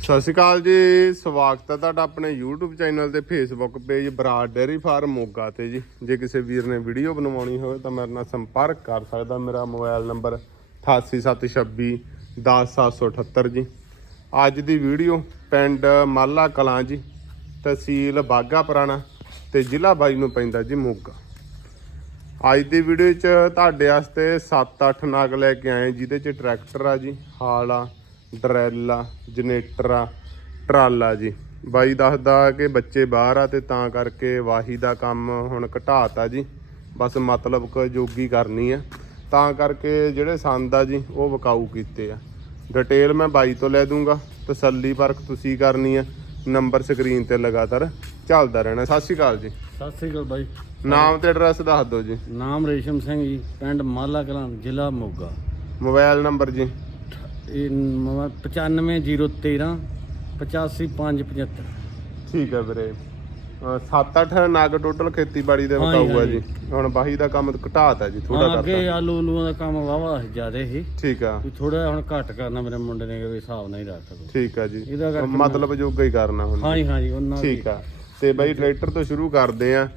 ਸਤਿ ਸ਼੍ਰੀ ਅਕਾਲ ਜੀ, ਸਵਾਗਤ ਹੈ ਤੁਹਾਡਾ ਆਪਣੇ YouTube ਚੈਨਲ ਤੇ Facebook page Brar dairy farm Moga ਤੇ ਜੀ। ਜੇ ਕਿਸੇ ਵੀਰ ਨੇ ਵੀਡੀਓ ਬਣਵਾਉਣੀ ਹੋਵੇ ਤਾਂ ਮੇਰੇ ਨਾਲ ਸੰਪਰਕ ਕਰ ਸਕਦਾ, ਮੇਰਾ ਮੋਬਾਈਲ ਨੰਬਰ 8876 10778 ਜੀ। ਅੱਜ ਦੀ ਵੀਡੀਓ ਪਿੰਡ ਮਾਲਾ ਕਲਾਂ ਜੀ, ਤਹਿਸੀਲ ਬਾਗਾ ਪੁਰਾਣਾ ਤੇ ਜ਼ਿਲ੍ਹਾ ਬਾਈ ਨੂੰ ਪੈਂਦਾ ਜੀ ਮੋਗਾ। ਅੱਜ ਦੀ ਵੀਡੀਓ 'ਚ ਤੁਹਾਡੇ ਵਾਸਤੇ 7-8 ਨਾਗ ਲੈ ਕੇ ਆਏ ਜਿਹਦੇ 'ਚ ਟਰੈਕਟਰ ਆ ਜੀ, ਹਾਲ ਆ ਡਰੈਲ ਆ ਜਨਰੇਟਰ ਆ ਟਰਾਲਾ ਜੀ। ਬਾਈ ਦੱਸਦਾ ਕਿ ਬੱਚੇ ਬਾਹਰ ਆ ਤੇ ਤਾਂ ਕਰਕੇ ਵਾਹੀ ਦਾ ਕੰਮ ਹੁਣ ਘਟਾਤਾ ਜੀ। ਬਸ ਮਤਲਬ ਕਿ ਜੋਗੀ ਕਰਨੀ ਆ। ਤਾਂ ਕਰਕੇ ਜਿਹੜੇ ਸੰਦ ਆ ਜੀ ਉਹ ਵਿਕਾਊ ਕੀਤੇ ਆ। ਡਿਟੇਲ ਮੈਂ ਬਾਈ ਤੋਂ ਲੈ ਦੂੰਗਾ। ਤਸੱਲੀ ਪਰਖ ਤੁਸੀਂ ਕਰਨੀ ਆ। ਨੰਬਰ ਸਕਰੀਨ ਤੇ ਲਗਾਤਾਰ ਚੱਲਦਾ ਰਹਿਣਾ। ਸਤਿ ਸ਼੍ਰੀ ਅਕਾਲ ਜੀ। ਸਤਿ ਸ੍ਰੀ ਅਕਾਲ ਬਾਈ। ਨਾਮ ਤੇ ਐਡਰੈਸ ਦੱਸ ਦਿਓ ਜੀ। ਨਾਮ ਰੇਸ਼ਮ ਸਿੰਘ ਜੀ ਪਿੰਡ ਮਾਲਾ ਕਲਾਂ ਜ਼ਿਲ੍ਹਾ ਮੋਗਾ। ਮੋਬਾਈਲ ਨੰਬਰ ਜੀ। 95013 85575 ਠੀਕ ਹੈ ਵੀਰੇ। 7-8 ਨਾਗ ਟੋਟਲ ਖੇਤੀਬਾੜੀ ਦੇ ਹਾਂਜੀ, ਵਿਕਾਊ ਆ ਜੀ। ਹੁਣ ਬਾਹੀ ਦਾ ਕੰਮ ਘਟਾਤਾ ਜੀ ਥੋੜਾ ਹਾਂ ਅੱਗੇ ਕਰਤਾ। ਆਲੂ ਉਲੂਆਂ ਦਾ ਕੰਮ ਵਾਵਾ ਜ਼ਿਆਦੇ ਸੀ ਠੀਕ ਆ। ਵੀ ਥੋੜਾ ਹੁਣ ਘੱਟ ਕਰਨਾ ਮੇਰੇ ਮੁੰਡੇ ਨੇ ਵੀ ਹਿਸਾਬ ਨਹੀਂ ਰੱਖ ਸਕਦੇ। ਠੀਕ ਆ ਜੀ। ਇਹਦਾ ਕਰਕੇ ਮਤਲਬ ਜੋਗਾ ਹੀ ਕਰਨਾ ਹੁਣ। ਹਾਂਜੀ ਹਾਂਜੀ ਉਹਨਾਂ ਦੀ। ਠੀਕ ਆ। ਤੇ ਬਾਈ ਟਰੈਕਟਰ ਤੋਂ ਸ਼ੁਰੂ ਕਰਦੇ ਆ।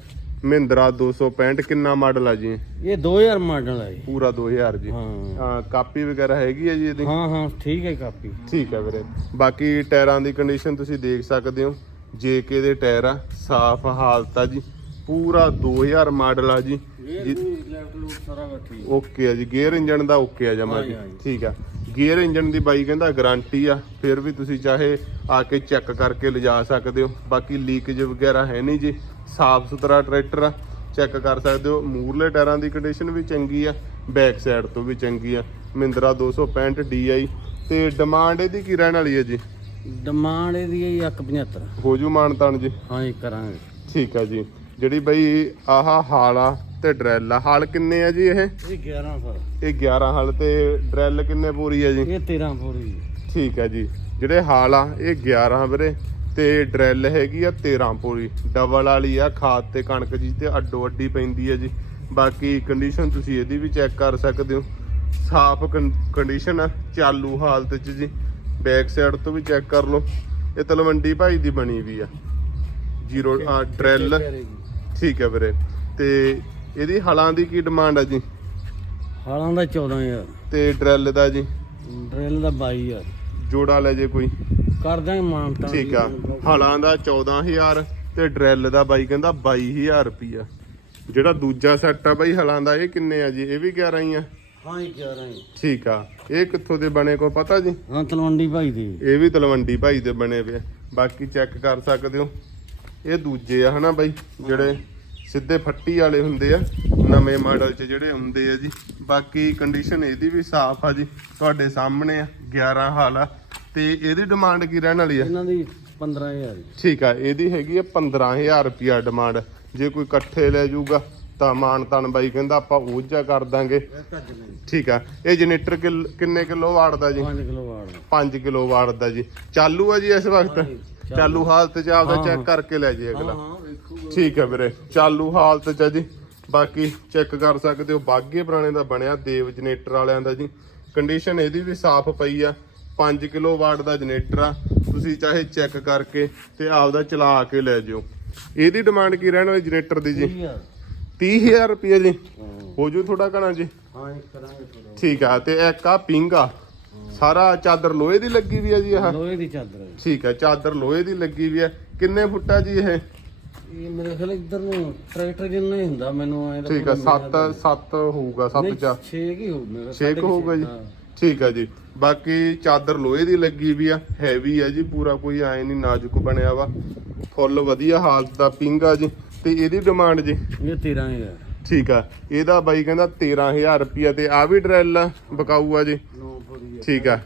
ਮਹਿੰਦਰਾ 265 ਕਿੰਨਾ ਮਾਡਲ ਆ ਜੀ? ਇਹ 2000 ਮਾਡਲ ਹੈ ਜੀ। ਪੂਰਾ 2000 ਜੀ। ਹਾਂ। ਹਾਂ ਕਾਪੀ ਵਗੈਰਾ ਹੈਗੀ ਆ ਜੀ ਇਹਦੀ? ਹਾਂ ਹਾਂ ਠੀਕ ਹੈ ਕਾਪੀ। ਠੀਕ ਹੈ ਵੀਰੇ। ਬਾਕੀ ਟਾਇਰਾਂ ਦੀ ਕੰਡੀਸ਼ਨ ਤੁਸੀਂ ਦੇਖ ਸਕਦੇ ਹੋ। ਜੇਕੇ ਦੇ ਟਾਇਰ ਆ ਸਾਫ਼ ਹਾਲਤ ਆ ਜੀ। ਪੂਰਾ 2000 ਮਾਡਲ ਆ ਜੀ। ਇਹ ਲੈਫਟ ਲੂਟ ਸਾਰਾ ਕੁਛ ਠੀਕ ਓਕੇ ਆ ਜੀ। ਗੇਅਰ ਇੰਜਨ ਦਾ ਓਕੇ ਆ ਜਮਾ ਜੀ। ਹਾਂਜੀ, ਹਾਂਜੀ। ਠੀਕ ਆ। ਗੇਅਰ ਇੰਜਨ ਦੀ ਬਾਈ ਕਹਿੰਦਾ ਗਾਰੰਟੀ ਆ ਫਿਰ ਵੀ ਤੁਸੀਂ ਚਾਹੇ ਆ ਕੇ ਚੈੱਕ ਕਰਕੇ ਲਿਜਾ ਸਕਦੇ ਹੋ। ਬਾਕੀ ਲੀਕੇਜ ਵਗੈਰਾ ਹੈ ਨਹੀਂ ਜੀ। ਸਾਫ਼ ਸੁਥਰਾ ਟਰੈਕਟਰ ਆ ਚੈੱਕ ਕਰ ਸਕਦੇ ਹੋ। ਮੂਰਲੇ ਟਾਇਰਾਂ ਦੀ ਕੰਡੀਸ਼ਨ ਵੀ ਚੰਗੀ ਆ ਬੈਕ ਸਾਈਡ ਤੋਂ ਵੀ ਚੰਗੀ ਆ। ਮਹਿੰਦਰਾ 265 DI ਤੇ ਡਿਮਾਂਡ ਇਹਦੀ ਕੀ ਰਹਿਣ ਵਾਲੀ ਹੈ ਜੀ? ਡਿਮਾਂਡ ਇਹਦੀ ਹੈ ਜੀ 175 ਹੋ ਜੂ ਮਾਨਤਾਨ ਜੀ? ਹਾਂਜੀ ਕਰਾਂਗੇ। ਠੀਕ ਆ ਜੀ। ਜਿਹੜੀ ਬਈ ਆਹ ਹਾਲ ਆ ਤੇ ਡਰੈਲ ਆ। ਹਾਲ ਕਿੰਨੇ ਆ ਜੀ ਇਹ? ਇਹ 11 ਸਰ ਇਹ 11 ਹਾਲ ਤੇ ਡਰੈਲ ਕਿੰਨੇ ਪੂਰੀ ਆ ਜੀ? ਇਹ 13 ਪੂਰੀ ਠੀਕ ਹੈ ਜੀ। ਜਿਹੜੇ ਹਾਲ ਆ ਇਹ 11 ਵੀਰੇ। ਤੇ ਡਰੈਲ ਹੈਗੀ ਆ 13 ਪੂਰੀ। ਡਬਲ ਵਾਲੀ ਆ ਖਾਦ ਤੇ ਕਣਕ ਜੀ ਤੇ ਅੱਡੋ ਅੱਡੀ ਪੈਂਦੀ ਹੈ ਜੀ। ਬਾਕੀ ਕੰਡੀਸ਼ਨ ਤੁਸੀਂ ਇਹਦੀ ਵੀ ਚੈੱਕ ਕਰ ਸਕਦੇ ਹੋ। ਸਾਫ਼ ਕੰਡੀਸ਼ਨ ਆ ਚਾਲੂ ਹਾਲਤ ਚ ਜੀ। ਬੈਕ ਸਾਈਡ ਤੋਂ ਵੀ ਚੈੱਕ ਕਰ ਲਓ। ਇਹ ਤਲਵੰਡੀ ਭਾਈ ਦੀ ਬਣੀ ਵੀ ਆ। Zero drill. ਠੀਕ ਹੈ ਵੀਰੇ। ਤੇ ਇਹਦੀ ਹਲਾਂ ਦੀ ਕੀ ਡਿਮਾਂਡ ਆ ਜੀ? ਹਾਲਾਂ ਦਾ 14000 ਤੇ ਡਰੈਲ ਦਾ ਜੀ? ਡਰਿਲ ਦਾ 22000 ਜੋੜਾ ਲੈ ਜੇ ਕੋਈ। ਕਰ ਦਾਂਗੇ ਮਾਨਤਾ। ਠੀਕ ਆ। ਹਲਾਂ ਦਾ 14000 ਤੇ ਡਰੈਲ ਦਾ ਬਾਈ ਕਹਿੰਦਾ 22000 ਰੁਪਿਆ ਜਿਹੜਾ ਦੂਜਾ ਸੈੱਟ ਆ ਬਾਈ ਹਲਾਂ ਦਾ ਇਹ ਕਿੰਨੇ ਆ ਜੀ? ਇਹ ਵੀ 11 ਹੀ ਆ। ਹਾਂ ਹੀ 11 ਹੀ। ਠੀਕ ਆ। ਇਹ ਕਿੱਥੋਂ ਦੇ ਬਣੇ ਕੋ ਪਤਾ ਜੀ? ਹਾਂ ਤਲਵੰਡੀ ਭਾਈ ਦੀ। ਇਹ ਵੀ ਤਲਵੰਡੀ ਭਾਈ ਦੇ ਬਣੇ ਵੇ ਆ। ਬਾਕੀ ਚੈੱਕ ਕਰ ਸਕਦੇ ਹੋ। ਇਹ ਦੂਜੇ ਆ ਹਨਾ ਬਾਈ ਜਿਹੜੇ ਸਿੱਧੇ ਫੱਟੀ ਵਾਲੇ ਹੁੰਦੇ ਆ ਨਵੇਂ ਮਾਡਲ 'ਚ ਜਿਹੜੇ ਹੁੰਦੇ ਆ ਜੀ। ਬਾਕੀ ਕੰਡੀਸ਼ਨ ਇਹਦੀ ਵੀ ਸਾਫ਼ ਆ ਜੀ ਤੁਹਾਡੇ ਸਾਹਮਣੇ ਆ 11 ਹਾਲ ਆ। ਤੇ ਇਹਦੀ ਡਿਮਾਂਡ ਕੀ ਰਹਿਣ ਵਾਲੀ ਆ? ਇਹਨਾਂ ਦੀ 15000 ਜੀ। ਠੀਕ ਆ ਇਹਦੀ ਹੈਗੀ ਆ 15000 ਰੁਪਿਆ ਡਿਮਾਂਡ ਜੇ ਕੋਈ ਇਕੱਠੇ ਲੈ ਜਾਊਗਾ ਤਾਂ ਮਾਨ ਤਾਨ ਬਾਈ ਕਹਿੰਦਾ ਆਪਾਂ ਉਹ ਜਾ ਕਰ ਦਾਂਗੇ। ਠੀਕ ਆ ਇਹ ਜਨਰੇਟਰ ਕਿੰਨੇ ਕਿਲੋ ਵਾਟ ਦਾ ਜੀ? 5 ਕਿਲੋ ਵਾਟ 5 ਕਿਲੋ ਵਾਟ ਦਾ ਜੀ। ਚਾਲੂ ਆ ਜੀ ਇਸ ਵਕਤ? ਚਾਲੂ। ਹਾਲਤ 'ਚ ਆਪਦਾ ਚੈੱਕ। ਕਰਕੇ ਲੈ ਜੀ ਅਗਲਾ। ਠੀਕ ਹੈ ਵੀਰੇ ਚਾਲੂ ਹਾਲਤ 'ਚ ਆ ਜੀ। ਬਾਕੀ ਚੈੱਕ ਕਰ ਸਕਦੇ ਹੋ ਬਾਗੇ ਪੁਰਾਣੇ ਦਾ ਬਣਿਆ ਦੇਵ ਜਨਰੇਟਰ ਵਾਲਿਆਂ ਦਾ ਜੀ। ਕੰਡੀਸ਼ਨ ਇਹਦੀ ਵੀ ਸਾਫ਼ ਪਈ ਆ 5 ਕਿਲੋ ਵਾਟ ਦਾ ਜਨਰੇਟਰ ਆ। ਤੁਸੀਂ ਚਾਹੇ ਚੈੱਕ ਕਰਕੇ ਤੇ ਆਪਦਾ ਚਲਾ ਕੇ ਲੈ ਜਿਓ। ਇਹਦੀ ਡਿਮਾਂਡ ਕੀ ਰਹਿਣ ਵਾਲੀ ਜਨਰੇਟਰ ਦੀ ਜੀ? 30000 30000 ਰੁਪਏ ਜੀ। ਹਾਂ। ਜੂ ਥੋੜਾ ਘਣਾ ਜੀ। ਹਾਂ ਇਹ ਕਰਾਂਗੇ ਥੋੜਾ ਠੀਕ ਆ ਤੇ ਇੱਕ ਆ ਪਿੰਗਾ ਸਾਰਾ ਚਾਦਰ ਲੋਹੇ ਦੀ ਲੱਗੀ ਵੀ ਆ ਜੀ ਆਹ। ਲੋਹੇ ਦੀ ਚਾਦਰ ਠੀਕ ਹੈ ਚਾਦਰ ਲੋਹੇ ਦੀ ਲੱਗੀ ਵੀ ਹੈ ਕਿੰਨੇ ਫੁੱਟਾ ਜੀ ਇਹ? ਇਹ ਮੇਰੇ ਖਿਆਲ ਇੱਧਰ ਨੂੰ ਟਰੈਕਟਰ ਜਿੰਨਾ ਹੀ ਹੁੰਦਾ ਮੈਨੂੰ ਐਂ ਠੀਕ ਪੂਰਾ 7 7 ਹੋਊਗਾ 7 ਚ 6 ਕੀ ਹੋਊ ਮੇਰਾ 6 ਹੋਊਗਾ ਜੀ। ਠੀਕ ਹੈ ਜੀ। ਬਾਕੀ ਚਾਦਰ ਲੋਹੇ ਦੀ ਲੱਗੀ ਵੀ ਆ ਹੈਵੀ ਆ ਜੀ ਪੂਰਾ ਕੋਈ ਐ ਨਹੀਂ ਨਾਜ਼ੁਕ ਬਣਿਆ ਵਾ। ਫੁੱਲ ਵਧੀਆ ਹਾਲਤ ਦਾ ਪਿੰਗਾ ਜੀ। ਤੇ ਇਹਦੀ ਡਿਮਾਂਡ ਜੀ? ਇਹ 13000 ਠੀਕ ਆ। ਇਹਦਾ ਬਾਈ ਕਹਿੰਦਾ 13000 ਰੁਪਿਆ ਤੇ ਆ ਵੀ ਡਰੈਲ ਆ ਬਕਾਊ ਆ ਜੀ। 9 ਪੂਰੀ ਹੈ ਠੀਕ ਆ।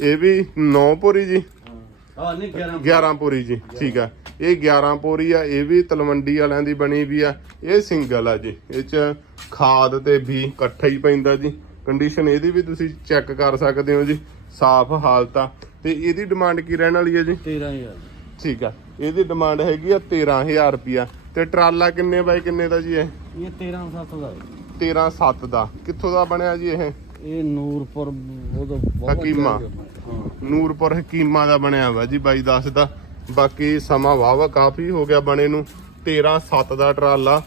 ਇਹ ਵੀ 9 ਪੂਰੀ ਜੀ? ਹਾਂ। ਹਾਂ ਨਹੀਂ 11 11 ਪੂਰੀ ਜੀ। ਠੀਕ ਆ। ਇਹ 11 ਪੂਰੀ ਆ ਇਹ ਵੀ ਤਲਵੰਡੀ ਵਾਲਿਆਂ ਦੀ ਬਣੀ ਵੀ ਆ। ਇਹ ਸਿੰਗਲ ਆ ਜੀ। ਇਹ ਚ ਖਾਦ ਤੇ ਵੀ ਇਕੱਠਾ ਹੀ ਪੈਂਦਾ ਜੀ। ਕੰਡੀਸ਼ਨ ਇਹਦੀ ਵੀ ਤੁਸੀਂ ਚੈੱਕ ਕਰ ਸਕਦੇ ਹੋ ਜੀ। ਸਾਫ਼ ਹਾਲਤ ਆ। ਤੇ ਇਹਦੀ ਡਿਮਾਂਡ ਕੀ ਰਹਿਣ ਵਾਲੀ ਹੈ ਜੀ? 13000 ਠੀਕ ਆ। ਇਹਦੀ ਡਿਮਾਂਡ ਹੈਗੀ ਆ 13000 ਰੁਪਿਆ ਤੇ ਟਰਾਲਾ ਕਿੰਨੇ ਬਾਈ ਕਿੰਨੇ ਦਾ ਜੀ ਇਹ? ਇਹ 13700 ਦਾ। ਹੈ। 13 7 ਦਾ। ਕਿੱਥੋਂ ਦਾ ਬਣਿਆ ਜੀ ਇਹ? ਇਹ ਨੂਰਪੁਰ ਉਹਦਾ ਬਹੁਤ ਹਕੀਮਾ। ਨੂਰਪੁਰ ਹਕੀਮਾ ਦਾ ਬਣਿਆ ਵਾ ਜੀ ਬਾਈ ਦੱਸਦਾ। ਬਾਕੀ ਸਮਾਂ ਵਾਵਾ ਕਾਫੀ ਹੋ ਗਿਆ ਬਣੇ ਨੂੰ। 13 7 ਦਾ ਟਰਾਲਾ।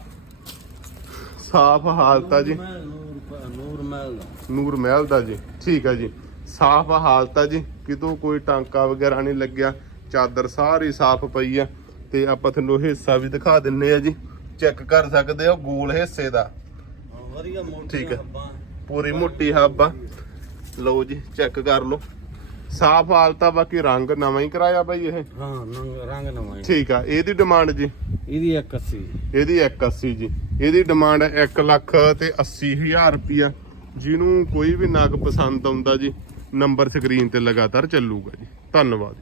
ਸਾਫ਼ ਹਾਲਤ ਆ ਜੀ। ਨੂਰ ਮਹਿਲ ਨੂਰ ਮਹਿਲ ਦਾ ਜੀ। ਠੀਕ ਆ ਜੀ। ਸਾਫ਼ ਹਾਲਤ ਆ ਜੀ। ਕਿਤੋਂ ਕੋਈ ਟਾਂਕਾ ਵਗੈਰਾ ਨਹੀਂ ਲੱਗਿਆ। ਚਾਦਰ ਸਾਰੀ ਸਾਫ਼ ਪਈ ਆ। ਤੇ ਆਪਾਂ ਤੁਹਾਨੂੰ ਹਿੱਸਾ ਵੀ ਦਿਖਾ ਦਿੰਨੇ ਆ ਜੀ। ਚੈੱਕ ਕਰ ਸਕਦੇ ਹੋ ਗੋਲ ਹਿੱਸੇ ਦਾ। ਠੀਕ ਹੈ। ਪੂਰੀ ਮੋਟੀ ਹੱਬ ਆ। ਲਓ ਜੀ ਚੈੱਕ ਕਰ ਲਓ। ਸਾਫ਼ ਹਾਲਤ ਆ ਬਾਕੀ ਰੰਗ ਨਵਾਂ ਹੀ ਕਰਾਇਆ ਬਾਈ ਇਹ। ਹਾਂ ਰੰਗ ਨਵਾਂ ਹੈ। ਠੀਕ ਆ ਇਹਦੀ ਡਿਮਾਂਡ ਜੀ? ਇਹਦੀ 81 ਇਹਦੀ 180 ਜੀ। ਇਹਦੀ ਡਿਮਾਂਡ 1 ਲੱਖ ਤੇ 80 ਹਜ਼ਾਰ ਰੁਪਿਆ ਜਿਹਨੂੰ ਕੋਈ ਵੀ ਨਗ ਪਸੰਦ ਆਉਂਦਾ ਜੀ ਨੰਬਰ ਸਕਰੀਨ ਤੇ ਲਗਾਤਾਰ ਚੱਲੂਗਾ ਜੀ। ਧੰਨਵਾਦ।